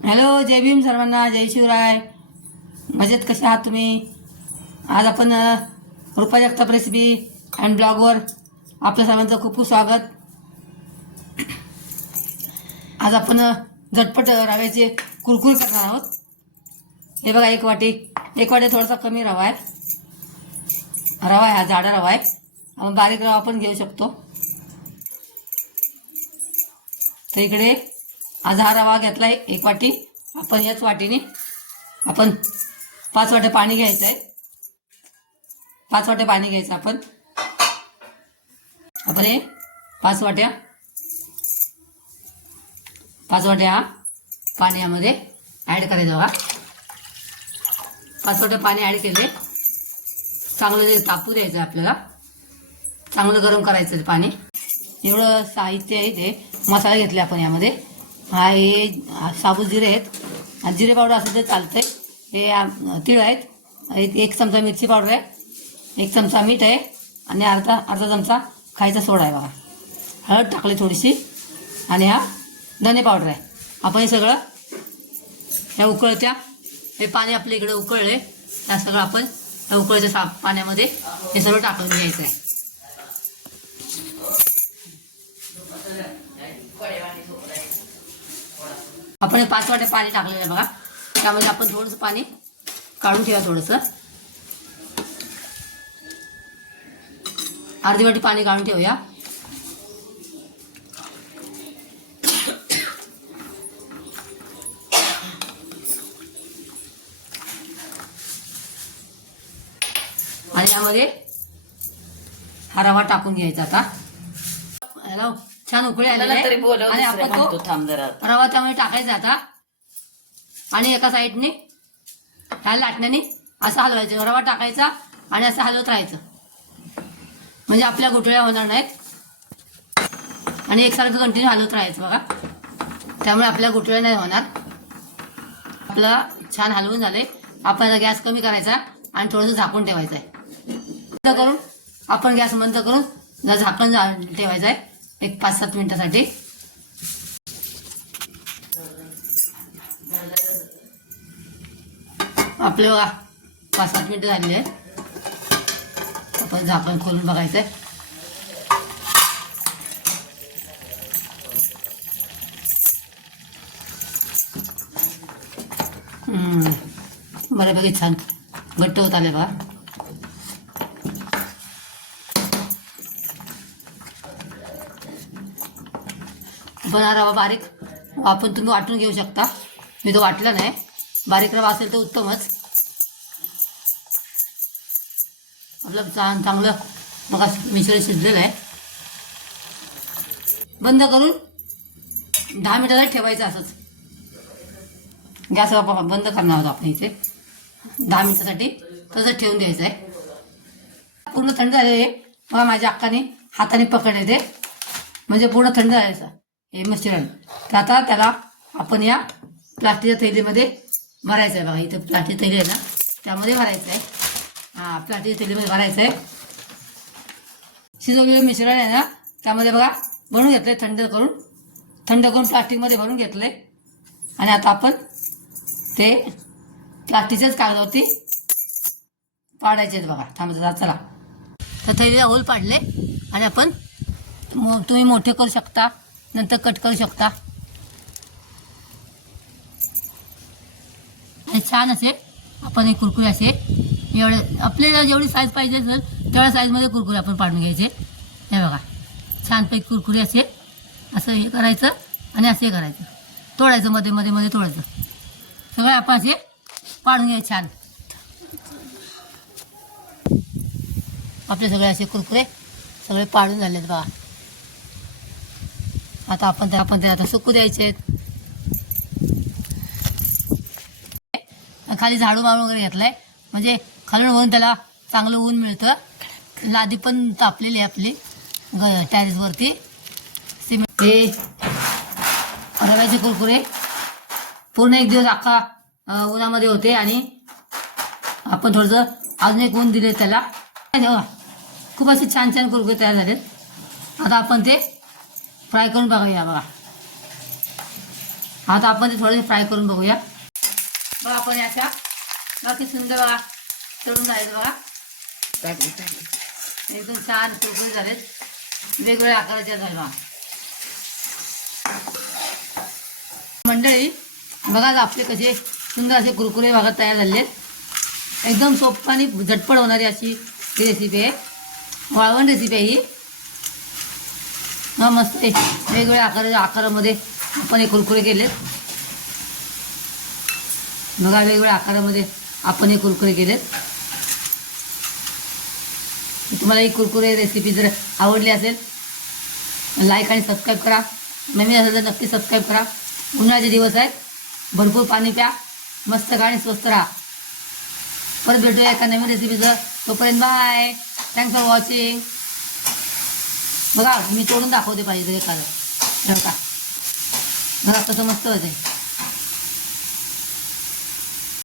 Hello, जय भीम सर्वांना, जय शिवराय. मजेत कसे आहात तुम्ही? आज आपण रुपा जगताप रेसिपी अँड ब्लॉगवर आपल्या सर्वांचं खूप खूप स्वागत. आज आपण झटपट रव्याचे कुरकुर करणार आहोत. हे बघा, एक वाटी थोडासा कमी रवा आहे. हा जाडा रवा आहे. आपण बारीक रवा पण घेऊ शकतो. तर इकडे आज हा रवा घेतलाय एक वाटी. आपण याच वाटीने आपण 5 वाट्या पाणी घ्यायचं आहे. 5 वाट्या पाणी घ्यायचं आपण हे 5 वाट्या पाणी यामध्ये ॲड करायचं बघा. 5 वाट्या पाणी ॲड केले. चांगलं जे तापू द्यायचं आपल्याला. चांगलं गरम करायचं पाणी. एवढं साहित्य आहे. ते मसाले घेतले आपण यामध्ये. हे साबूत जिरे आहेत. जिरे पावडर असेल तर चालतंय. हे तीळ आहेत. 1 चमचा मिरची पावडर आहे. 1 चमचा मीठ आहे. आणि अर्धा चमचा खायचा सोडा आहे बघा. हळद टाकली थोडीशी. आणि हा धने पावडर आहे. आपण हे सगळं ह्या उकळत्या हे पाणी आपल्या इकडे उकळले. त्या सगळं आपण ह्या उकळत्या पाण्यामध्ये हे सगळं टाकून घ्यायचं आहे. आपण 5 वाटे पाणी टाकलेलं आहे बघा. त्यामध्ये आपण थोडंसं पाणी काढून ठेवा. थोडंसं अर्धी वाटी पाणी काढून ठेवूया. आणि यामध्ये हा रवा टाकून घ्यायचा. आता हॅलो, छान उकळी आलेली आहे. आणि आपण तो रवा त्यामध्ये टाकायचा आता. आणि एका साईडने ह्या लाटण्याने असं हलवायचं. रवा टाकायचा आणि असं हलवत राहायचं. म्हणजे आपल्या गुठळ्या होणार नाहीत. आणि एकसारखं कंटिन्यू हलवत राहायचं बघा. त्यामुळे आपल्या गुठळ्या नाही होणार. आपलं छान हलवून झाले. आपण गॅस कमी करायचा आणि थोडंसं झाकून ठेवायचं आहे. बंद करून आपण गॅस बंद करून झाकण ठेवायचं आहे एक 5-7 मिनिटासाठी. आपले 5-7 मिनिटं झालेली आहे. आपण झाकण खोलून बघायचं आहे. बऱ्यापैकी छान घट्ट होत आले बघा. पण हा रवा बारीक आपण तुम्ही वाटून घेऊ शकता. मी तो वाटला नाही. बारीक रवा असेल तर उत्तमच. आपलं चांगलं मग मिश्रण शिजलेलं आहे. बंद करून 10 मिनिटासाठी ठेवायचं. असंच गॅस बंद करणार आहोत आपण इथे. 10 मिनिटासाठी तसंच ठेवून द्यायचं आहे. पूर्ण थंड झाले बघा. माझ्या अक्काने हाताने पकडले ते. म्हणजे पूर्ण थंड झालं हे मिश्रण. तर आता त्याला आपण या प्लास्टिकच्या थैलीमध्ये भरायचं आहे बघा. इथं प्लास्टिक थैली आहे ना, त्यामध्ये भरायचं आहे. प्लास्टिक थैलीमध्ये भरायचं आहे. शिजवलेलं मिश्रण आहे ना, त्यामध्ये बघा भरून घेतलं आहे. थंड करून प्लास्टिकमध्ये भरून घेतलं आहे. आणि आता आपण ते प्लास्टिकच्याच कागदावरती पाडायचे आहेत बघा. थांबा चला. तर थैलीला होल पाडले. आणि आपण तुम्ही मोठे करू शकता, नंतर कट करू शकता. आणि छान असे आपण हे कुरकुरे असे एवढे आपल्याला जेवढी साईज पाहिजे असेल तेवढ्या साईजमध्ये कुरकुरे आपण पाडून घ्यायचे. हे बघा, छानपैकी कुरकुरे असे असं हे करायचं आणि असं हे करायचं. तोडायचं मध्ये तोडायचं. सगळे आपण असे पाडून घ्यायचे छान. आपले सगळे असे कुरकुरे सगळे पाडून झालेत बघा. आता आपण ते आता सुकू द्यायचे आहेत. खाली झाडू मारून वगैरे घेतलाय. म्हणजे खालून वरून त्याला चांगलं ऊन मिळतं. लादी पण तापलेली आहे आपली टॅरेसवरती. सिमेंट हे रव्याचे कुरकुरे पूर्ण 1 दिवस अख्खा उन्हामध्ये होते. आणि आपण थोडंसं अजून एक ऊन दिले त्याला. खूप असे छान कुरकुरे तयार झालेत. आता आपण ते फ्राय करून बघूया बघा. आता आपण ते थोडेसे फ्राय करून बघूया. बघा आपण याच्या बाकी सुंदर बघा तळून झालेत बघा. एकदम छान कुरकुरीत झालेत. वेगवेगळ्या आकाराच्या झाले बघा. मंडळी बघा आपले कसे सुंदर असे कुरकुरे भागात तयार झालेत. एकदम सोपं आणि झटपट होणारी अशी ही रेसिपी आहे. वाळवण रेसिपी आहे ही. मस्त आहे. वेगवेगळ्या आकारामध्ये आपण हे कुरकुरे केलेत बघा. वेगवेगळ्या आकारामध्ये आपण हे कुरकुरे केलेत. तुम्हाला ही कुरकुरे रेसिपी जर आवडली असेल लाईक आणि सबस्क्राईब करा. नवीन असेल तर नक्की सबस्क्राईब करा. उन्हाळ्याचे दिवस आहेत. भरपूर पाणी प्या. मस्त खा आणि स्वस्त राहा. परत भेटूया एका नवीन रेसिपीचं. तोपर्यंत बाय. Thanks for watching. बघा मी तोडून दाखवते पाहिजे एखादं. बघा कसं मस्त होते.